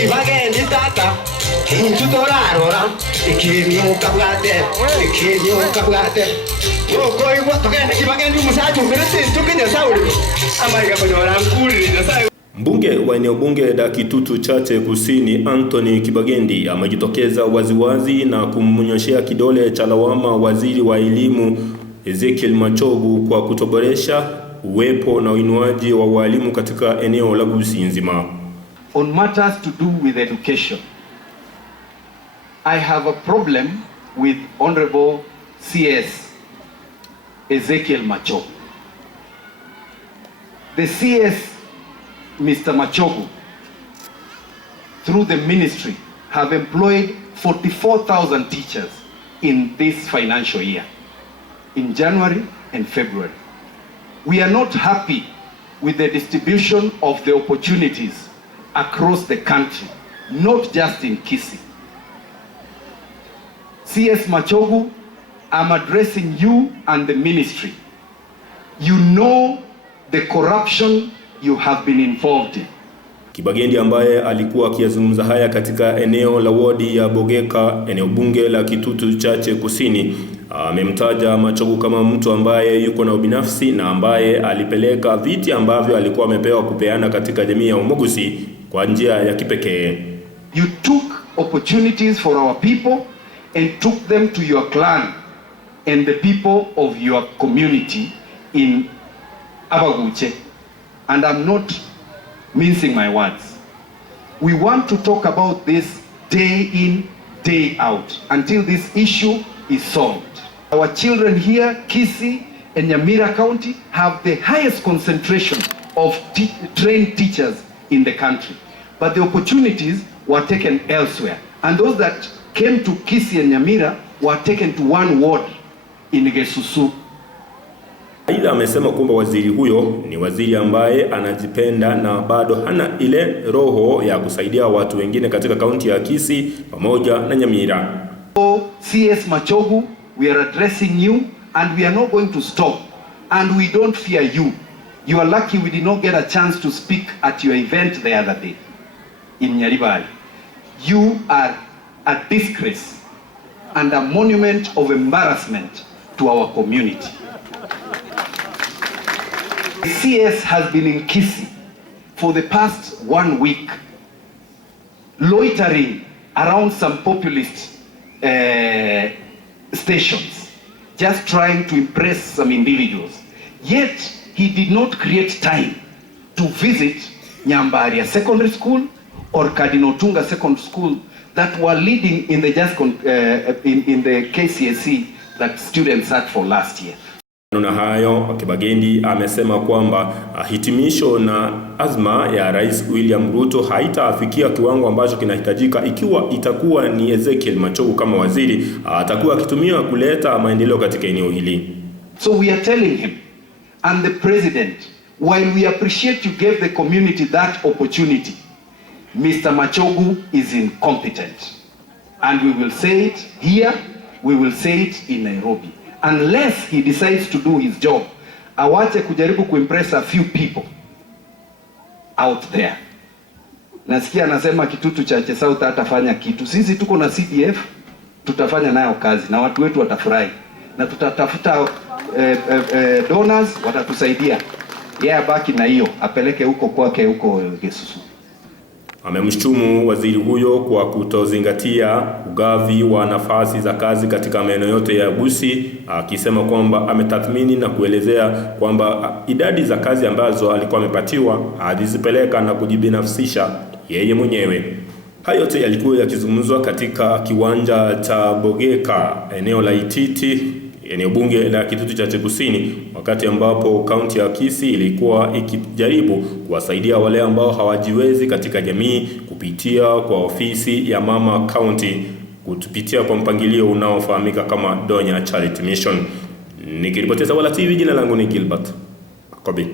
Kibagendi tata tutorarora ikimukabwate okoigwa tugende Kibagendi umusachu mbirisi tukinya sauri amaiga kunyora nkurira sauri. Mbunge wa eneo bunge la Kitutu CHACHE Kusini Anthony Kibagendi amejitokeza waziwazi na kumnyoshea kidole cha lawama waziri wa elimu Machogu kwa kutoboresha uwepo na uinuaji wa walimu katika eneo la GUSII nzima. On matters to do with education, I have a problem with Honorable CS Machogu. The CS, Mr. Machogu, through the ministry, have employed 44,000 teachers in this financial year, in January and February. We are not happy with the distribution of the opportunities across the country, not just in GUSII. CS Machogu, I'm addressing you and the ministry. You know the corruption you have been involved in. Kibagendi ambaye alikuwa akizungumza haya katika eneo la wodi ya Bogeka, eneo bunge la Kitutu CHACHE Kusini, amemtaja Machogu kama mtu ambaye yuko na ubinafsi na ambaye alipeleka viti ambavyo alikuwa amepewa kupeana katika jamii ya ABAGUSII kwa njia ya kipekee. You took opportunities for our people and took them to your clan and the people of your community in ABAGUSII. And I'm not mincing my words. We want to talk about this day in, day out until this issue is solved. Our children here, GUSII and Nyamira County, have the highest concentration of trained teachers in the country. But the opportunities were taken elsewhere. And those that came to GUSII and Nyamira were taken to one ward in Gesusu. Aidha amesema kwamba waziri huyo ni waziri ambaye anajipenda na bado hana ile roho ya kusaidia watu wengine katika kaunti ya GUSII pamoja na Nyamira. CS Machogu, we are addressing you and we are not going to stop and we don't fear you. You are lucky we did not get a chance to speak at your event the other day in Nyaribari. You are a disgrace and a monument of embarrassment to our community. CS has been in GUSII for the past 1 week, loitering around some populist stations, just trying to impress some individuals. Yet, he did not create time to visit Nyambaria Secondary School or Kadinotunga Secondary School that were leading in the in the KCSE that students had for last year. Na hayo, Kibagendi amesema kwamba hitimisho na azma ya Rais William RUTO haitaafikia kiwango ambacho kinahitajika ikiwa itakuwa ni Machogu kama waziri atakuwa akitumia kuleta maendeleo katika eneo hili. So we are telling him and the president, while we appreciate you gave the community that opportunity, Mr. Machogu is incompetent. And we will say it here, we will say it in Nairobi. Unless he decides to do his job, awache kujaribu kuimpress a few people out there. Nasikia anasema Kitutu CHACHE South atafanya kitu. Sisi tuko na CDF, tutafanya nayo kazi na watu wetu watafurahi. Na tutatafuta donors watatusaidia. Yeye abaki na hiyo, apeleke huko kwake huko Gesusu. Amemshtumu waziri huyo kwa kutozingatia ugavi wa nafasi za kazi katika maeneo yote ya GUSII, akisema kwamba ametathmini na kuelezea kwamba idadi za kazi ambazo alikuwa amepatiwa alizipeleka na kujibinafsisha yeye mwenyewe. Hayo yote yalikuwa yakizungumzwa katika kiwanja cha Bogeka, eneo la Ititi, eneo bunge la Kitutu CHACHE Kusini, wakati ambapo kaunti ya GUSII ilikuwa ikijaribu kuwasaidia wale ambao hawajiwezi katika jamii kupitia kwa ofisi ya mama county, kupitia kwa mpangilio unaofahamika kama Donya Charity Mission. Nikiripotia Sawala TV, jina langu ni Gilbert Kobi.